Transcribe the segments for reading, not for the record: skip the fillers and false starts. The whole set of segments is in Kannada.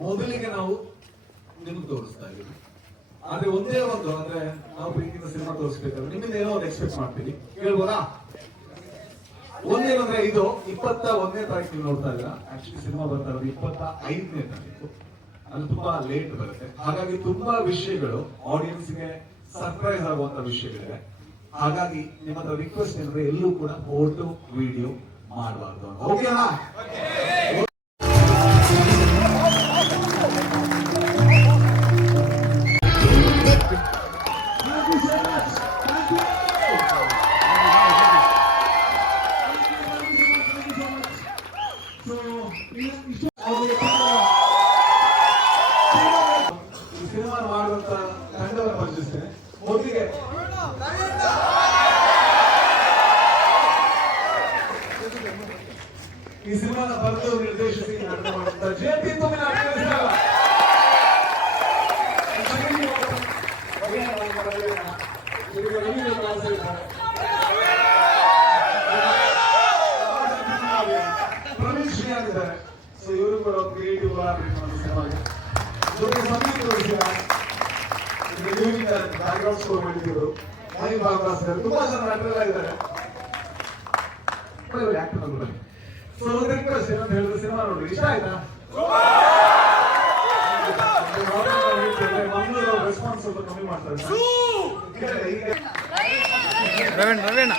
ಮೊದಲಿಗೆ ನಾವು ನಿಮ್ಗೆ ತೋರಿಸ್ತಾ ಇದ್ದೀವಿ. ಆದ್ರೆ ಒಂದೇ ಒಂದು ಅಂದ್ರೆ ನಾವು ಪ್ರೀತಿಯಿಂದ ಸಿನಿಮಾ ತೋರಿಸ್ಬೇಕಾದ್ರೆ ನಿಮ್ಮಿಂದ ಏನೋ ಒಂದು ಎಕ್ಸ್ಪೆಕ್ಟ್ ಮಾಡ್ತೀವಿ, ಹೇಳ್ಬೋದಾ? ಒಂದೇನಂದ್ರೆ ಇದು 21ನೇ ತಾರೀಕು ನೋಡ್ತಾ ಇದ್ದೀರಾ. ಆಕ್ಚುಲಿ ಸಿನಿಮಾ ಬರ್ತಾ ಇರೋದು 25ನೇ ತಾರೀಕು. ಅದು ತುಂಬಾ ಲೇಟ್ ಬರುತ್ತೆ. ಹಾಗಾಗಿ ತುಂಬಾ ವಿಷಯಗಳು ಆಡಿಯನ್ಸ್ಗೆ ಸರ್ಪ್ರೈಸ್ ಆಗುವಂತ ವಿಷಯಗಳಿವೆ. ಹಾಗಾಗಿ ನಿಮ್ಮ ಹತ್ರ ರಿಕ್ವೆಸ್ಟ್ ಏನಂದ್ರೆ ಎಲ್ಲೂ ಕೂಡ ಫೋಟೋ ವಿಡಿಯೋ ಮಾಡಬಾರ್ದು. ಓಕೆನಾ? ಸಿನಿಮಾ ಮಾಡುವಂತ ತಂಡವನ್ನು ಪರಿಚಯಿಸ್ತೇನೆ. ಮೊದಲಿಗೆ ಈ ಸಿನಿಮಾನ ಬರೆದು ನಿರ್ದೇಶಿಸಿ ನಾಟಕ ಮಾಡುವಂತ ಜೆ.ಪಿ. ಪ್ರವೀಣ್ ಶ್ರೀ ಆಗಿದ್ದಾರೆ. ಸೊ ಇವರು ಕೂಡ ಕ್ರಿಯೇಟಿವ್ ಸಿನಿಮಾಗೆ ಜೊತೆ ಸಂಗೀತ ಬ್ಯಾಕ್ಗ್ರೌಂಡ್ ಸ್ಕೋರ್ ಮಾಡಿದ್ರು. ಮಣಿ ಭಾಗವಹಿಸಿದ್ದಾರೆ. ತುಂಬಾ ಜನ ನಟರೆಲ್ಲ ಇದ್ದಾರೆ. ಸೊ ಒಂದು ರಿಕ್ವೆಸ್ಟ್ ಏನಂತ ಹೇಳಿದ್ರೆ ಸಿನಿಮಾ ನೋಡ್ರಿ. ಇಷ್ಟ ಆಯ್ತಾ? ಮಂಗಳೂರು ರೆಸ್ಪಾನ್ಸ್ ಸ್ವಲ್ಪ ಕಮ್ಮಿ ಮಾಡ್ತಾರೆ. ರವೀಣ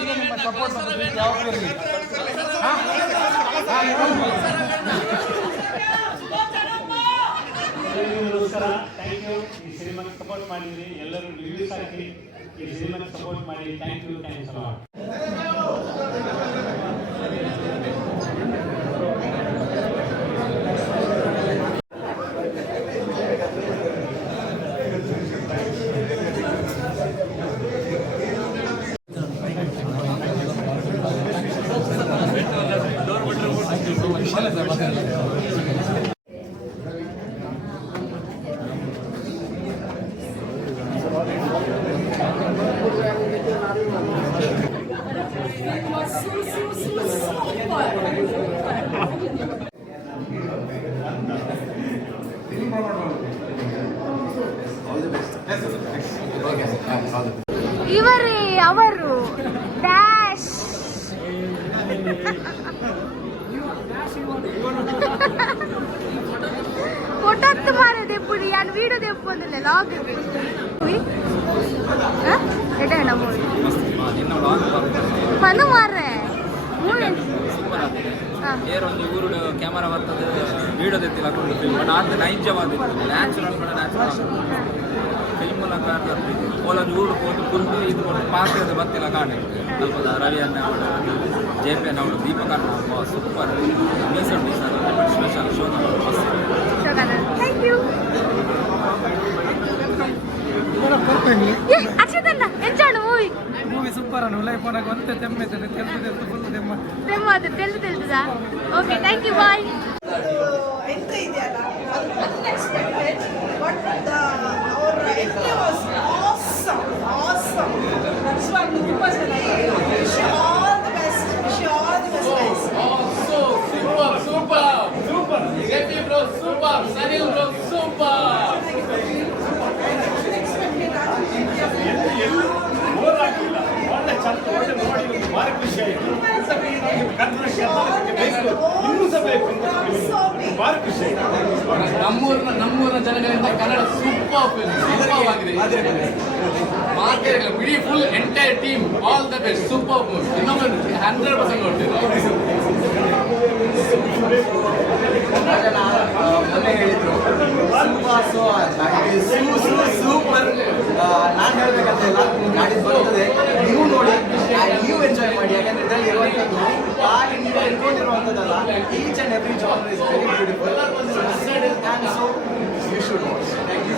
ಈಗ ನಿಮ್ಮ ಸಪೋರ್ಟ್ ನಮಸ್ಕಾರ, ಥ್ಯಾಂಕ್ ಯು. ಈ ಸಿನಿಮಾಗೆ ಸಪೋರ್ಟ್ ಮಾಡಿದ್ರಿ, ಎಲ್ಲರೂ ರಿವ್ಯೂಸ್ ಹಾಕಿ ಈ ಸಿನಿಮಾಗೆ ಸಪೋರ್ಟ್ ಮಾಡಿ. Thank you, thanks a lot. ಇವರೇ ಅವರು ಡ್ಯಾಶ್ ಫೋಟೋ ಮಾರೆ ದೆಪ್ಪುಡಿ ಯಾನ್ ವೀಡಿಯೋ ದೆಪ್ಪೊಂದಿಲ್ಲ ಲಾಗ್ ಎಡಣ ಮೂವಿ ಮನು ಮಾರೆ ಒಂದು ಊರು ಕ್ಯಾಮರಾ ಬರ್ತದೆ ವೀಡಿಯೋ ತೆತ್ತಿಲ್ಲ ಹಾಕೊಂಡು ಫಿಲ್ಮ್ ಅದು ನೈಜವಾದಿತ್ತು ನ್ಯಾಚುರಲ್ ಫಿಲ್ಮ್ ಓಲೊಂದು ಊರು ಹೋಗಿ ಕುಂದು ಇದು ಪಾತ್ರದ ಬರ್ತಿಲ್ಲ ಕಾಣೆ ಸ್ವಲ್ಪ ರವಿ ಅಣ್ಣ ಅವಳು ಜೆ.ಪಿ. ಅಣ್ಣ ಅವಳು ದೀಪಕ್ ಅಣ್ಣ ಸೂಪರ್ ಮೀಸಲ್ ಸ್ಪೆಷಲ್ ಶೋ ಥ್ಯಾಂಕ್ ಯು ಅಕ್ಷತನ್ನ ಎಂಚಾಡು ಮೂವಿ ಸೂಪರ್ ಅನ್ನು ಲೈಫ್ ಒಳಗೆ ಒಂದು ತೆಮ್ಮೆ తెలుదా ಓಕೆ ಥ್ಯಾಂಕ್ ಯು ಬಾಯ್. ಎಂತ ಇದೆಯಲ್ಲ ಅದು ಅನ್ಎಕ್ಸ್ಪೆಕ್ಟೆಡ್ ಬಟ್ ಅವರ ಎಂಟ್ರಿ ವಾಸ್ ಆಸಮ್ ನಿಜವಾಗ್ಲೂ ತುಂಬಾ ಚೆನ್ನಾಗಿದೆ. Wish you all the best. Wish you all the best guys. Super JP bro super Sanil bro super ಒಳ್ಳೆ ಚಂದ ಒಳ್ಳೆ ನೋಡಿ ಭಾರಿ ಖುಷಿ ಆಯಿತು. ಇನ್ನೂ ಸಹ ಬೇಕು ಭಾರಿ ಖುಷಿ ಆಯಿತು. ನಮ್ಮೂರಿನ ಜನಗಳಿಂದ ಕನ್ನಡ ಸೂಪರ್ ಆಗಿದೆ. ಮಾರ್ಕೆಟ್ ಬಿಡಿ full entire team all the best super movie. ಇನ್ನೊಮ್ಮೆ 100% ನೋಡ್ತೀವಿ. ಮೊನ್ನೆ ಹೇಳಿದ್ರು ಸೂಪರ್. ನಾನು ಹೇಳ್ಬೇಕಂತ ಇಲ್ಲ, ನಾಡಿದ್ದು ಬರ್ತದೆ, ನೀವು ನೋಡಿ, ನೀವು ಎಂಜಾಯ್ ಮಾಡಿ. ಯಾಕಂದ್ರೆ ಇದರಲ್ಲಿ ಇರುವಂಥದ್ದು ಆಗಿನಿಂದ ಇಟ್ಕೊಂಡಿರುವಂಥದ್ದಲ್ಲ. Each and every genre is very beautiful and so you should watch. Thank you.